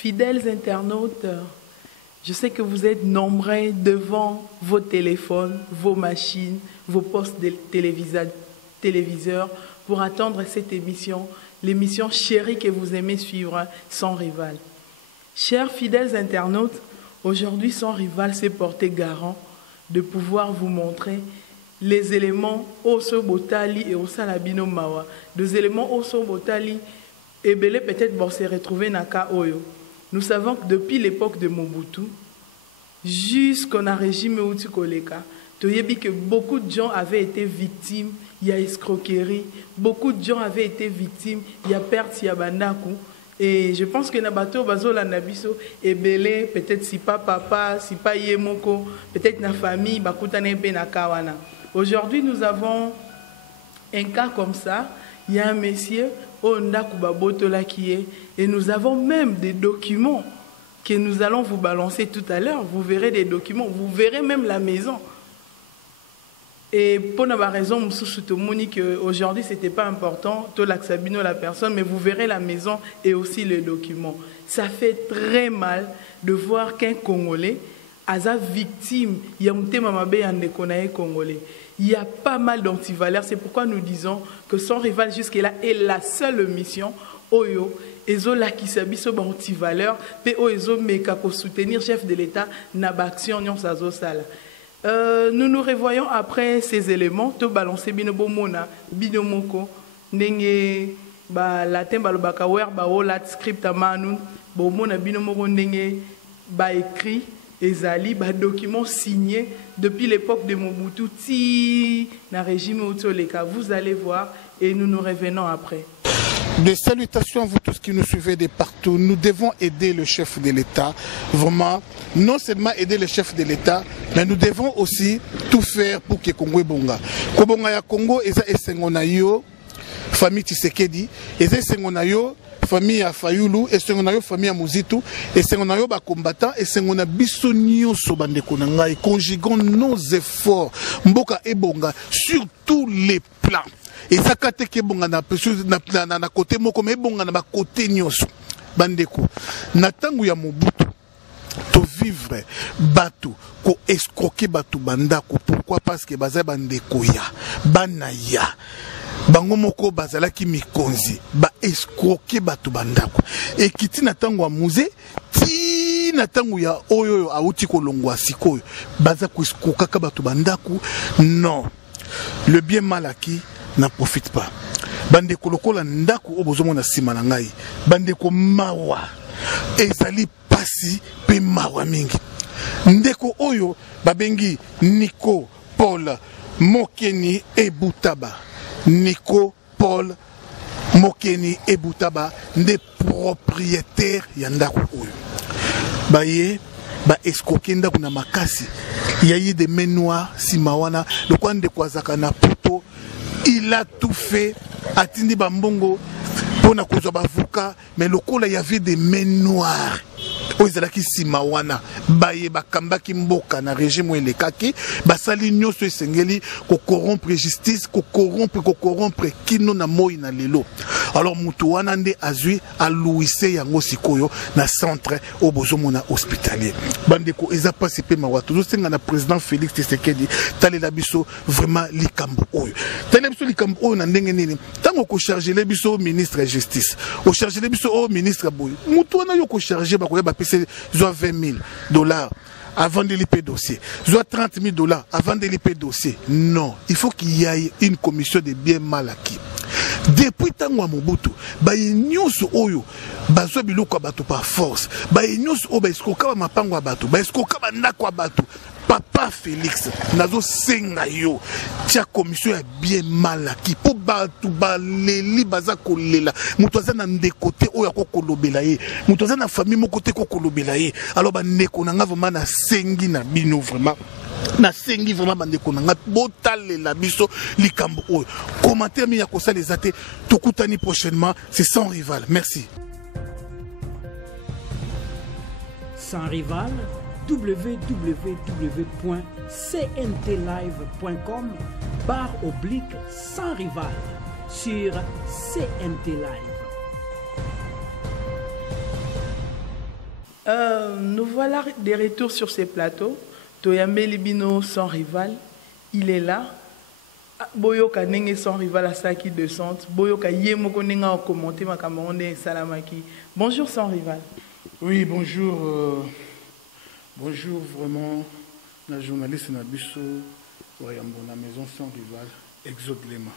Fidèles internautes, je sais que vous êtes nombreux devant vos téléphones, vos machines, vos postes de téléviseurs pour attendre cette émission, l'émission chérie que vous aimez suivre, Sans Rival. Chers fidèles internautes, aujourd'hui, Sans Rival s'est porté garant de pouvoir vous montrer les éléments Oso Botali et Osalabino Mawa. Des éléments Oso Botali et Belé peut-être vont se retrouver dans Ka Oyo. Nous savons que depuis l'époque de Mobutu, jusqu'au régime Outi Koleka, que beaucoup de gens avaient été victimes, il y a escroquerie, beaucoup de gens avaient été victimes, il y a perte, il y a bandaku. Et je pense que Nabato Bazola Nabiso et Belé, peut-être si pas papa, si pas Yemoko, peut-être na famille, Bakutane Benakawana. Aujourd'hui, nous avons un cas comme ça. Il y a un monsieur, Onda Kubabotola qui est, et nous avons même des documents que nous allons vous balancer tout à l'heure. Vous verrez des documents, vous verrez même la maison. Et pour la raison, aujourd'hui, ce n'était pas important, Tolaxabino la personne, mais vous verrez la maison et aussi les documents. Ça fait très mal de voir qu'un Congolais a victime, il y a un thème congolais. Il y a pas mal d'antivaleurs, c'est pourquoi nous disons que Sans Rival jusque-là est la seule mission. Oyo, ezo la qui s'abisso antivaleurs, pe oyo meka pour soutenir chef de l'État na action nyon sazo sala. Nous nous revoyons après ces éléments, to balancer binobo mona, binomoko, nenge ba latin balobaka wer ba olat script amanu, bo mona binomoko nenge ba écrit ezali ba document signé depuis l'époque de Mobutu ti na régime Otoleka. Vous allez voir et nous nous revenons après. Des salutations à vous tous qui nous suivez de partout. Nous devons aider le chef de l'État. Vraiment, non seulement aider le chef de l'État, mais nous devons aussi tout faire pour que Congo bonga. Kobonga ya Congo, eza esengonayo, famille Tshisekedi, eza esengonayo, famille ya Fayulu, esengonayo, famille ya Muzitu, esengonayo ba combattant, esengona biso nyonso bandeko na ngai, conjuguons nos efforts, mboka ebonga, sur tous les plans. Et ça kate ke bonga na côté moko mais bonga na ba côté nyonso bandeko na tangu ya Mobutu to vivre bato ko escroquer bato bandako. Pourquoi? Parce que baza bandeko ya banaya bango moko bazala ki mikonzi ba escroquer bato bandako et kiti na tangu ya musée ti na tangu ya oyo auti kolongwa sikoyo baza ko escroquer bato bandako. Non, le bien mal acquis n'en profite pas. Bandeko lokola ndako obozomo na sima na ngai. Bandeko mawa ezali pasi pe mawa mingi. Ndeko oyo babengi Nico Paul Mokeni Ebutaba. Nico Paul Mokeni Ebutaba nde propriétaire ya ndako oyo. Baye ba escroquer ndako na makasi. Il y a eu des mains noires simawana le coin de Kwazaka na poto. Il a tout fait, atindi bambongo, pour na kozo bavuka, mais le coup là il y avait des mains noires. Oizalaki simawana, baye bakamba kimboka na régime ou lekaki, basali nyoso esengeli ko corrompre justice, ko corrompre kino na moi na lelo. Alors mutu wana nde azui a louise yango sikoyo na centre au bozomona hospitalier. Bandeko eza pasi pe mawa toujours senga na président Félix Tshisekedi talela biso vraiment likambo oyo. Talela biso likambo oyo na ndenge nini? Tango ko charger le biso ministre justice, o charger le biso au ministre boy. Mutu wana yo ko charger ba ko ba c'est 20 000 $ avant de l'IP dossier, soit 30 000 $ avant de l'IP dossier. Non, il faut qu'il y ait une commission de bien mal acquis. Depuis tango Mobutu, baye nyonso oyo bazwa biloko bato par force, baye nyonso o ba eskoka mapango bato, ba eskoka bandako bato. Papa Félix, nazo senga yo, tia commission ya bien mal acquis po bato baleli baza kolela, mutoza na ndekote oyo kolobela ye, mutoza na famille mokote kolobela ye. Alors ba ndeko na nga vraiment na sengi na bino vraiment. Na sengi vraiment bandeko na nga botalela biso likambo oyo. Commentaire mi ya kosa les athées, tokutani prochainement, c'est Sans Rival. Merci. Sans Rival, www.cntlive.com/sans rival sur CNT Live. Nous voilà des retours sur ces plateaux. Toyambe Libino sans rival, il est là. Boyoka Nenge sans rival à Saki de Sante. Boyoka Yemoko Nenga a commenté ma camarade Salamaki. Bonjour sans rival. Oui, bonjour. Bonjour vraiment, la journaliste Nabiso, Wayambo, la maison sans rival, Exode Lema.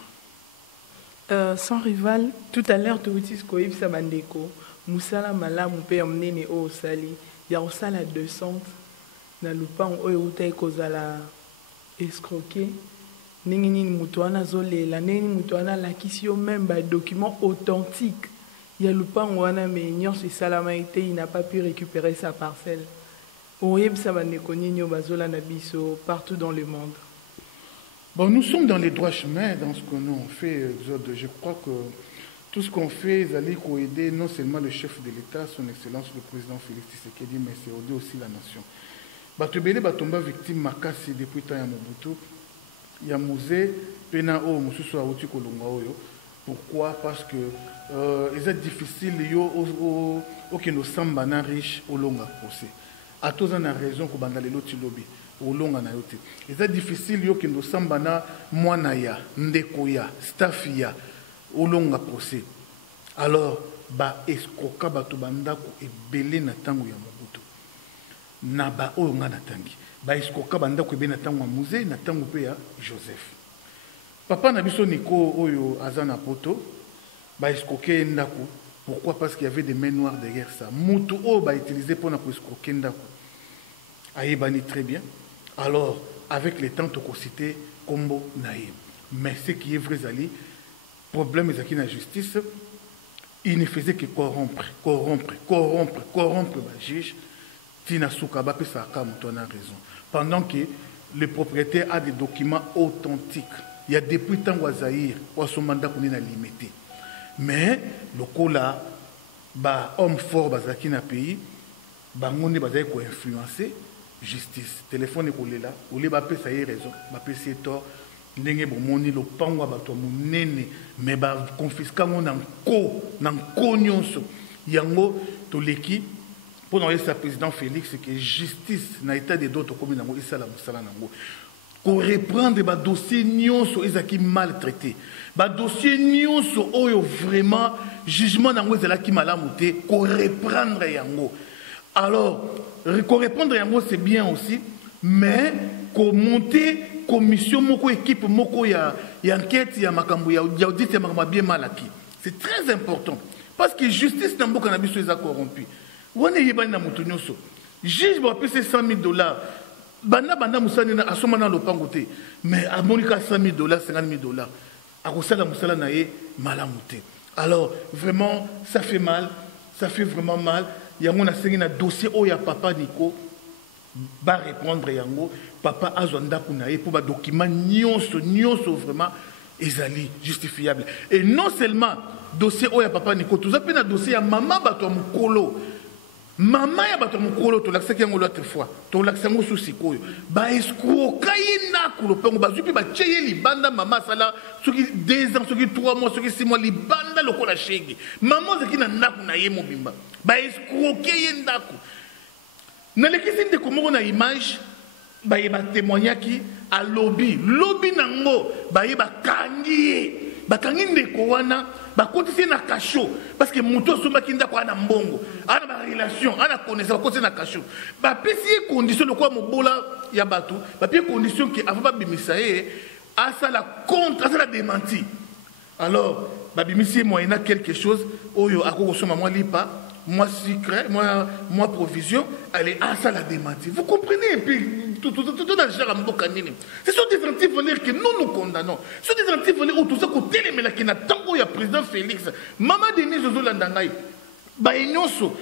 Sans rival, tout à l'heure, tu as dit que tu as dit que Moussala Malam, mon père, m'a au Sali. Il y a au Sala 200. Na lupa on oyo kozala escroquer ningini mutuana zolela ningini mutuana la kisio même ba document authentique ya lupa wana mais nyonso salamaité il n'a pas pu récupérer sa parcelle oyeb sa bandeko nyinyo bazola na biso partout dans le monde. Bon, nous sommes dans les droits chemins dans ce que nous on fait, Exode. Je crois que tout ce qu'on fait, Zali, pour aider non seulement le chef de l'État, son Excellence le président Félix Tshisekedi, mais c'est aider aussi la nation. Batubele batomba victime makasi depuis temps ya Mobutu ya musée pena o mususu auti kolonga oyo. Pourquoi? Parce que ils est difficile yo o keno samba na riche olonga procès. A tous en a raison ko banda lelo ti lobby olonga na yote. Ils est difficile yo keno samba na mwana ya ndeko ya staff ya olonga procès. Alors ba escroka bato bandako ebele na tango ya Mobutu. Na ba oyo nga natangi ba esikoka banda ko be na tango musée na tango pe ya Joseph papa na biso Nico oyo azana poto ba esikoke ndako. Pourquoi? Parce qu'il y avait des mains noires derrière ça. Mutu o ba utilisé pour na ko esikoke ndako ayebani très bien. Alors avec les temps to ko citer combo naïm, mais ce qui est vrai zali problème ezaki na justice, il ne faisait que corrompre ba juge. Tina Soukaba peut ça comme on a raison. Pendant que le propriétaire a des documents authentiques. Il y a depuis tant Zahir, où son mandat qu'on est limité. Mais le coup là, bah homme fort bazaki na pays, bah on est basé pour influencer justice. Téléphone est là, ou les bapé ça y est raison, bapé c'est tort. N'engé bon moni le pangwa bato munene, mais bah confisquer mon nanko nyonso. Yango to leki. Pour nous, le président Félix, c'est que justice, dans l'état des d'autres communes, il faut reprendre les dossiers nyonso, ils maltraités. Les dossiers nyonso, vraiment, jugement dans les qui malamuté, qu'on reprendre yango. Alors, qu'on reprendre yango, c'est bien aussi, mais qu'on monte commission, moko équipe, moko ya enquête, ya makambo, ya audit, ya makambo bien malaki. C'est très important. Parce que justice, dans beaucoup de gens, corrompu. On est yébani na mutunyoso. Juge va payer $100,000. Banda musani na asomana lopangote. Mais à Monica $100,000, $50,000. À Rosala Moussala nae malamute. Alors vraiment ça fait mal, ça fait vraiment mal. Il y a mon un dossier où il y a papa Nico va répondre yango. Papa azonda kunae pour ba document nyonso vraiment ezali justifiable. Et non seulement dossier où il y a papa Nico, tout ça peut un dossier à maman bato mukolo. Maman ya bato mukolo to l'accès yango l'autre fois to l'accès ngo souci koyo ba escroc kayina kulo pengo ba zupi ba cheye libanda mama sala soki 2 ans soki 3 mois soki 6 mois libanda lokola shege maman zaki na ndaku na ye mobimba ba escroc yendako na lekisi de komoko na image ba ye ba témoignaki a lobby nango ba ye ba kangi bakangi ndeko wana bakotisi na kasho parce que moto sombaki ndako ana mbongo ana ba relation ana connaissance bakotisi na kasho bapesi condition de quoi mobola ya bato bapesi condition que avant babimisa ye asala contre asala démenti. Alors babimisi moyena quelque chose oyo akokosoma moi lipa moi secret moi provision allez asala démenti. Vous comprenez un peu tout dans le genre mboka nini. Ce sont des anti-voleurs que nous condamnons. Ce sont des anti-voleurs où tout ça côté les melaki na tango ya président Félix maman Denis Zozolanda ngai ba nyonso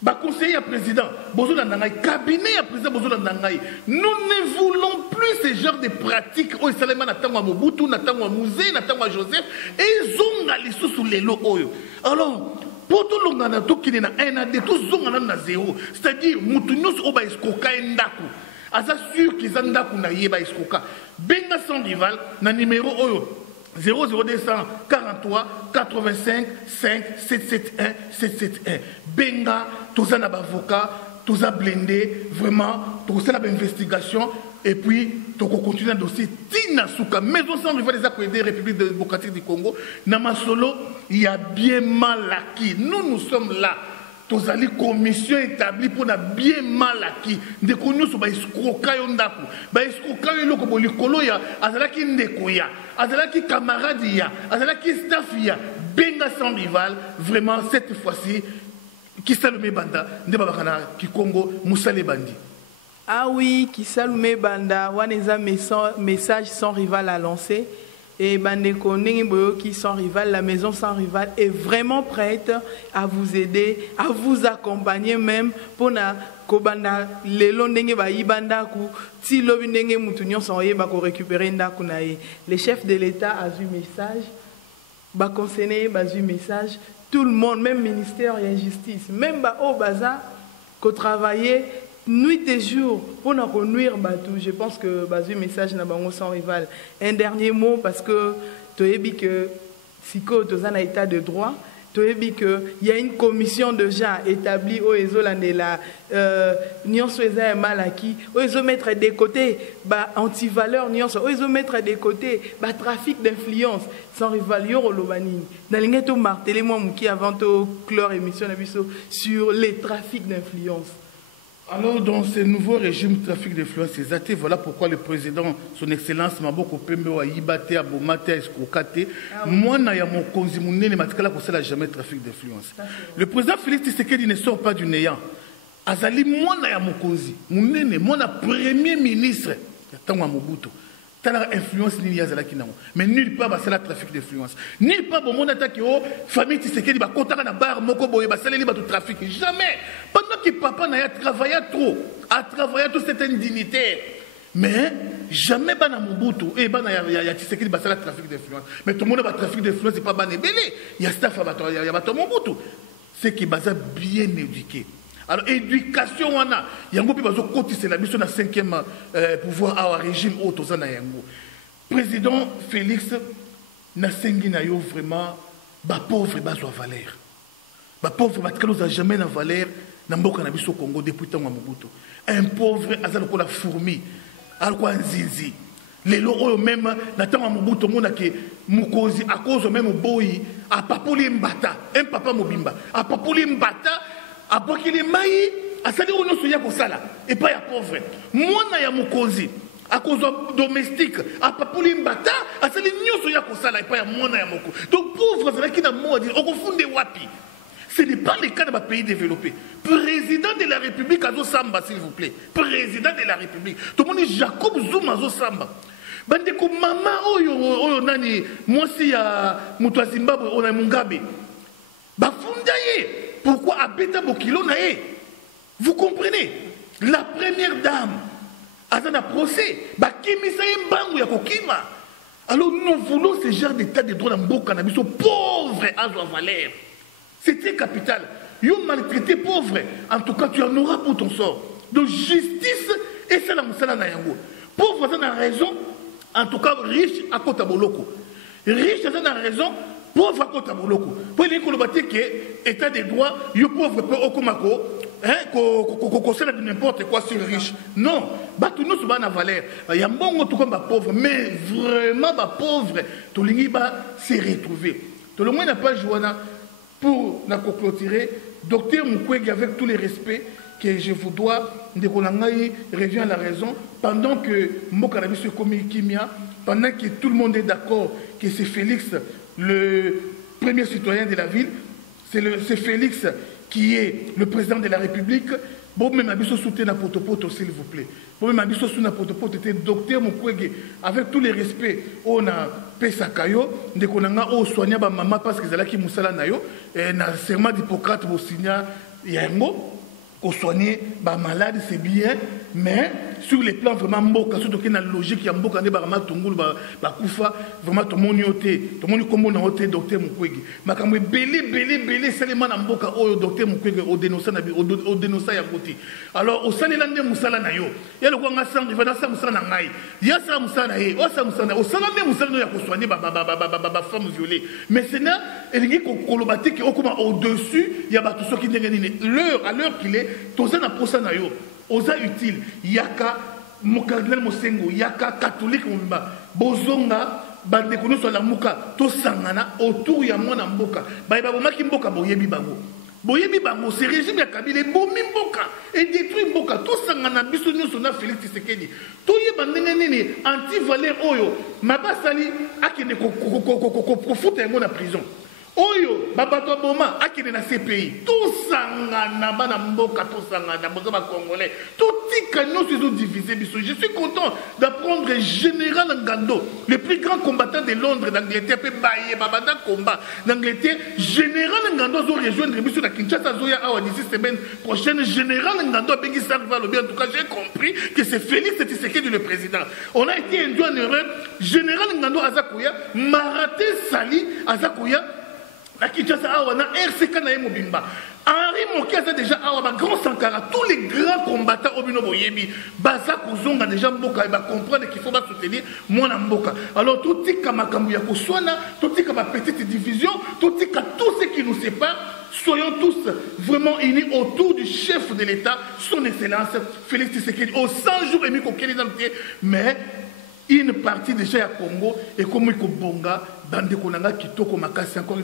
ba conseiller à président Bozolanda ngai cabinet ya président Bozolanda ngai. Nous ne voulons plus ce genre de pratiques au Salema na tango Mobutu na tango musée na tango Joseph et zonga lisusu lelo oyo. Alors pour tout le monde qui est na tout zonga na zéro, c'est-à-dire mutunus oba escoka ndaku. Asa sûr qu'ils ont ndaku na yeba escoka. Benga sans rival na numéro oyo 00243 85 5 771 771. Benga tous un avocat tous à blindé, vraiment, tous à l'investigation, et puis, tu continues à dossier. Tina Souka, maison sans rival des accords des Républiques démocratiques du Congo, Namasolo, il y a bien mal acquis. Nous sommes là. Tous allez commission établie pour na bien mal acquis. Des connus sur les escroquailles ndaku. Les escroquailles loko bolikolo ya, azalaki ndeko ya, azalaki camarade ya, azalaki staff ya. Benga sans rival, vraiment cette fois-ci, qui Salomé Banda, Ndebabakana, qui Congo, Moussa Bandi. Ah oui, qui Salomé Banda, Waneza message sans rival à lancer. Et Bandeko Nengiboyo qui sans rival, la maison sans rival est vraiment prête à vous aider, à vous accompagner même pour na kobanda lelo ndenge ba yibanda ku ti lobi ndenge mutu nyonso yeba ko récupérer ndaku na ye. Le chef de l'État a vu message, ba conseiller ba vu message, tout le monde, même ministère et justice, même ba au baza ko travailler nuit et jour pour nous nuire Batou. Je pense que Bazu message n'a pas sans rival. Un dernier mot parce que tu as dit que si tu es en état de droit, tu as dit qu'il y a une commission déjà établie au Ezoland de la Nyon Sueza et Malaki, au Ezo mettre des côtés anti-valeur, au Ezo mettre des côtés trafic d'influence sans rival Yoro Lobanini. Dans les ghettos martelé moi qui avant de clore émission sur les trafics d'influence. Alors, dans ce nouveau régime de trafic d'influence, voilà pourquoi le président, son excellence, Maboko Pembe, a yibate, a bomate, a escroquate. Moi, je n'ai jamais trafic d'influence. Le président Félix Tshisekedi ne sort pas du néant. Azali, moi, je suis mon premier ministre. Influence ni yazalaki nango mais nulle part c'est la trafic d'influence nulle part bon mon attaque au famille Tshisekedi ba kotaka na bar moko boye ba saleli ba tout trafic jamais pendant que papa n'a travaillé trop cette indignité mais jamais ba na Mobutu et ba na ya Tshisekedi ba la trafic d'influence mais tout le monde ba trafic d'influence c'est pas ba nebele il y a staff il y a ba Mobutu c'est qui basa bien éduqué. Alors, éducation, il y a un peu de côté, c'est la mission de 5e pouvoir à régime haut aux Anayango. Président Félix n'a vraiment, pauvre, valeur. Pauvre, nous n'a jamais la valeur dans le Congo depuis le temps Mobutu. Un pauvre, il a fourmi, il a zizi. Les loro même, n'attend Mobutu, Mukozi, à cause même boy, à Papoli Mbata, un papa Mobimba, à Papoli Mbata. Après qu'il est maï, à ça dire on ne soya pour ça là, et pas ya pauvre. Moi na ya mukozi, à cause domestique, à papuli mbata, à ça dire on soya pour ça là, et pas ya moi na ya moko. Donc pauvre, c'est là qui n'a mot dire, on confond des wapi. Ce n'est pas le cas de ma pays développé. Président de la République Azo Samba, s'il vous plaît. Président de la République. Tout le monde dit Jacob Zouma Azo Samba. Bandeko mama oyo nani, moi si ya Moutoua Zimbabwe, on a Mungabe. Bafundaye. Pourquoi Abeta Bokilo nae? Vous comprenez? La première dame, à un procès, alors nous voulons ce genre d'état de droit dans le cannabis, pauvre à Valère. C'est très capital. Ils maltraité pauvre. En tout cas, tu en auras pour ton sort. Donc justice, et c'est la moussala nayango. Pauvre, ça a raison. En tout cas, riche à Kota Boloko. Riche, ça a raison. Pauvre à Kota Boloko. Pour les colobatés qui est état des droits, you pauvre peut au Komako, qu'on sait n'importe quoi sur riche. Non, bah tout nous sommes en valeur. Il y a un bon tout comme pauvre, mais vraiment pauvre, tout le monde s'est retrouvé. Tout le monde n'a pas joué pour la clôturer. Docteur Mukwege, avec tous les respects que je vous dois, revient à la raison, pendant que Mokarabi se commet Kimia, pendant que tout le monde est d'accord que c'est Félix, le premier citoyen de la ville, c'est Félix qui est le président de la République. Bon, même Abisso soutient la potopoto, s'il vous plaît. Bon, même Abisso soutient la potopoto, c'était docteur Mukwege, avec tous les respects, on a Pesakayo, de Konanga, on soigne ma maman parce que c'est là qui moussala nayo, et na serment d'Hippocrate, on signe Yango, on soigne ma malade, c'est bien, mais sur les plans vraiment mboka surtout qu'il y a une logique ya mboka ne barama tongulu ba kufa vraiment to moni ote to moni kombo na ote docteur Mukwege makamwe belé seulement na mboka oyo docteur Mukwege o dénoncer na o dénoncer ya côté alors au salela nde musala na yo ya le kwanga sang va sa musala na ngai ya sa musala na ye o sa musala o sala nde musala ya ko soigner ba femme violée mais c'est na elingi ko kolobati ki okuma au-dessus ya ba tout ce qui ndenge nini à l'heure qu'il est to ça na posa na yo oza utile yaka mo cardinal Mosengo yaka catholique mba bozonga bande kono so la muka to sangana autour ya mwana mboka ba bomaki mboka boyebi bango c'est régime ya Kabila bomi mboka et détruit mboka to sangana biso nyonso na Félix Tshisekedi to yeba ndenge nini anti valeur oyo mabasali akene ko profiter yango na prison oyo babato boma akene na CPI tout sangana bana mboka tout sangana bozo ba congolais tout tika nyonso ils ont divisé biso. Je suis content d'apprendre général Ngando le plus grand combattant de Londres d'Angleterre pe baye babanda combat d'Angleterre général Ngando zo rejoindre biso na Kinshasa zoya awa d'ici semaine prochaine général Ngando bengi ça va le bien. En tout cas j'ai compris que c'est Félix Tshisekedi le président. On a été induit en erreur. Général Ngando azakuya Maraté Sali azakuya la Kinshasa awa na RCK na Mobimba. Henri Mokiasa déjà awa grand Sankara tous les grands combattants au bino boyebi baza kozonga déjà mboka ba comprendre qu'il faut pas soutenir mwana mboka. Alors tout tika makambu ya koswana tout tika ma petite division tout tika tout ce qui nous sépare. Soyons tous vraiment unis autour du chef de l'État, son excellence Félix Tshisekedi. Au 100 jours et mi kokeli d'amitié mais une partie déjà à Congo et comme il bonga bande konanga kitoko makasi encore